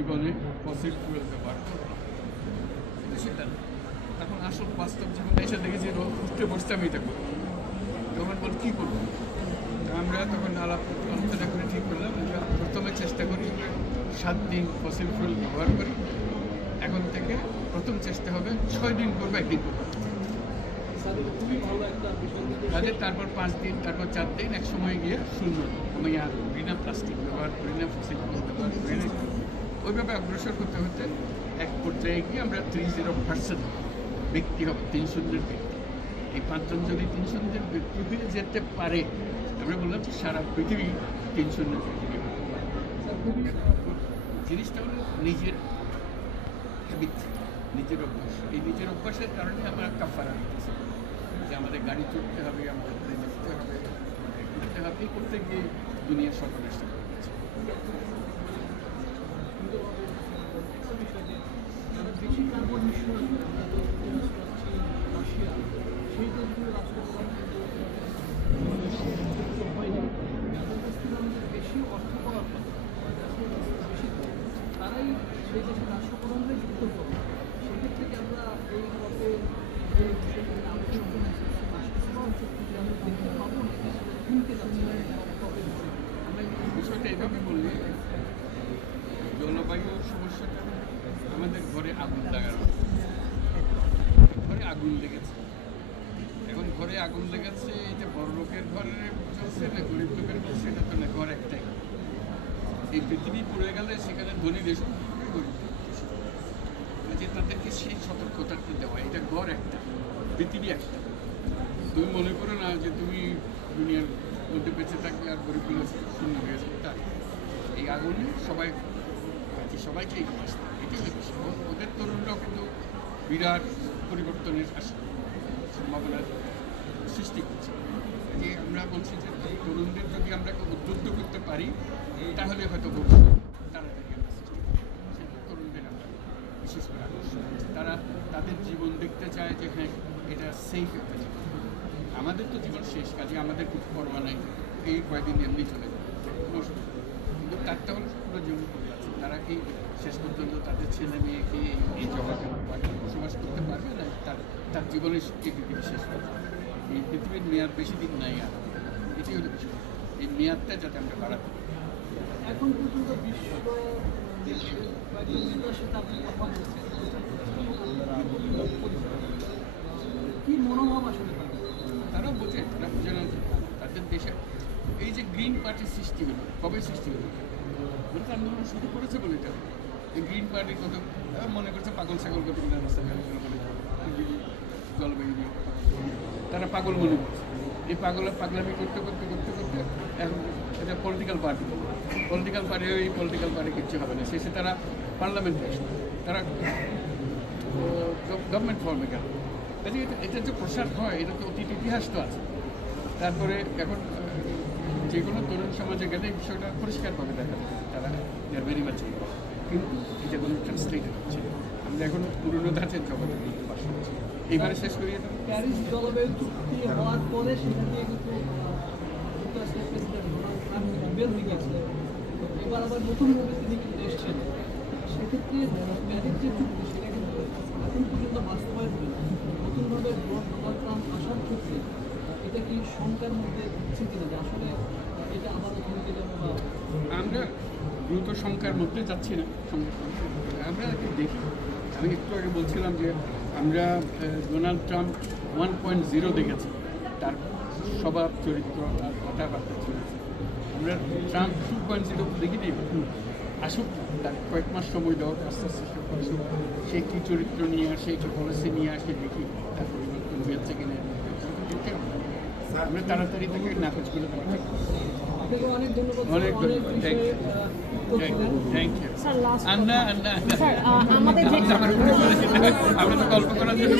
জীবনে fossil fuel ব্যবহার করব সেটা এখন আসল বাস্তব জীবনে এসে দেখেছি রোজ উঠতে বসতে আমি এটা করব। তখন বল, কী করব? আমরা তখন আলাপ আলোচনা করে ঠিক করলাম যে প্রথমে চেষ্টা করি সাত দিন ফসিল ফুয়েল ব্যবহার করি। এখন থেকে প্রথম চেষ্টা হবে ছয় দিন করব, একদিন করব। তাদের তারপর পাঁচ দিন, তারপর চার দিন এক সময় গিয়ে শূন্য। আমি আর বিনা প্লাস্টিক ব্যবহার করি না ফসিল ব্যবহার করি না। ওইভাবে অগ্রসর হতে হতে এক পর্যায়ে গিয়ে আমরা থ্রি জিরো পার্সেন্ট ব্যক্তি হবে তিন শূন্যের ব্যক্তি। এই পাঁচজন যদি তিন শূন্যের ব্যক্তি হয়ে যেতে পারে আমরা বললাম যে সারা পৃথিবী তিন শূন্যের পৃথিবী হবে। জিনিসটা হলো নিজের হ্যাবিট নিজের অভ্যাস। এই নিজের অভ্যাসের কারণে আমরা কাফারা নিতেছি যে আমাদের গাড়ি চড়তে হবে আমাদের প্লেনে যেতে হবে ঘুরতে হবে করতে গিয়ে দুনিয়ার সর্বনাশ করে দিচ্ছে বেশি কার্বন নিঃসরণ রাশিয়া সেই দেশগুলো রাষ্ট্রপ্রধান হয়নি তাদের কাছ থেকে আমাদের বেশি অর্থ পাওয়ার কথা বেশি তারাই সেই দেশের রাষ্ট্রপ্রধানরাই যুক্ত করে সেক্ষেত্রে কি আমরা এই মতে যে বিষয়গুলো আলোচনা করে রাষ্ট্রপ্রধান চুক্তি যে আমরা দেখতে পাবো না কিনতে যাচ্ছি কবে আমরা এই বিষয়টা এভাবে বললে জলবায়ু সমস্যাটা আমাদের ঘরে আগুন লাগানো। ঘরে আগুন লেগেছে। এখন ঘরে আগুন লেগেছে যে বড় লোকের ঘরে চলছে না, গরিব লোকের ঘর, সেটা তো না, ঘর একটাই। এই পৃথিবী পড়ে গেলে সেখানে ধনী দেশ গরিব। যে তাদেরকে সেই সতর্কতাটা দেওয়া, এটা ঘর একটা, পৃথিবী একটা। তুমি মনে করো না যে তুমি দুনিয়ার মধ্যে বেঁচে থাকবে আর গরিবগুলো শূন্য হয়ে যাবে তা এই আগুনে সবাই, বাকি সবাইকে এগিয়ে আসতে। এটাই। ও- ওদের তরুণরাও কিন্তু বিরাট পরিবর্তনের আস- সম্ভাবনা সৃষ্টি করছে যে আমরা বলছি যে তরুণদের যদি আমরা উদ্বুদ্ধ করতে পারি, তাহলে হয়তো ভবিষ্যৎ তাড়াতাড়ি আমরা সৃষ্টি তরুণদের আমরা বিশেষ করে আকর্ষণ তারা তাদের জীবন দেখতে চায় যে হ্যাঁ এটা সেফ একটা জীবন আমাদের তো জীবন শেষ, কাজে আমাদের কিছু পরোয়া নাই। এই কয়েকদিন এমনি চলে যাবে। কিন্তু তারটা পুরো জীবন করে আছে। তারা কি শেষ পর্যন্ত তাদের ছেলে মেয়েকে এই- জগতে বসবাস করতে পারবে না? তার তার জীবনের এই পৃথিবী শেষ যাবে। এই পৃথিবীর মেয়াদ বেশি দিন নাই আর। এটি হলো বিষয়। এই মেয়াদটা যাতে আমরা বাড়াতে এখন পর্যন্ত বিশ্ব কি মনোভাব আসলে? তারাও বোঝে তারা বোঝে না যে তাদের দেশে এই যে গ্রিন পার্টির সৃষ্টি হলো, কবে সৃষ্টি হলো? বলতে আন্দোলন শুরু করেছে বলে এটা। এই গ্রিন পার্টির কত মনে করছে পাগল ছাগল কত রাস্তা জলবায়ু নিয়ে তারা পাগল মনে করছে। এই পাগলের পাগলামি করতে করতে করতে করতে এখন এটা পলিটিক্যাল পার্টি পলিটিক্যাল পার্টি ওই পলিটিক্যাল পার্টি কিচ্ছু হবে না। শেষে তারা পার্লামেন্টে আসবে তারা গভর্নমেন্ট ফর্মে গেল। এটা এটার যে প্রসার হয়, এটা তো অতীত ইতিহাস তো আছে। তারপরে এখন যে কোনো তরুণ সমাজে গেলে এই বিষয়টা পরিষ্কারভাবে দেখা যায়, তারা দেয়ার ভেরি মাচ কিন্তু এটা কোনো ট্রান্সলেটেড হচ্ছে। আমরা এখন পুরনো ধাঁচের জগতে করছি। এইবারে শেষ করি প্যারিস জলবায়ু চুক্তি হওয়ার পরে সেটা নিয়ে কিন্তু এবার আবার নতুনভাবে তিনি কিন্তু এসছেন সেক্ষেত্রে প্যারিস যে চুক্তি, সেটা কিন্তু এখন পর্যন্ত বাস্তবায়ন আসার ক্ষেত্রে এটা কি শঙ্কার মধ্যে হচ্ছে কিনা? আসলে এটা আমরা দ্রুত সংখ্যার মধ্যে যাচ্ছি না আমরা দেখি। আমি একটু আগে বলছিলাম যে আমরা Donald Trump one point zero দেখেছি। তার স্বভাব চরিত্র, তার কথাবার্তা চলেছে। আমরা ট্রাম্প টু পয়েন্ট জিরো দেখিনি। আসুক তার কয়েক মাস সময় দেওয়া আস্তে আস্তে সে আসুক সে কী চরিত্র নিয়ে আসে কী পলিসি নিয়ে আসে দেখি। তার পরিবর্তন হয়েছে কিনা আমরা তাড়াতাড়ি তাকে নাকচ করে দেওয়া ঠিক না। আপনাকে অনেক ধন্যবাদ অনেক। থ্যাংক ইউ স্যার লাস্ট আন্না আমাদের আমরা তো গল্প করার জন্য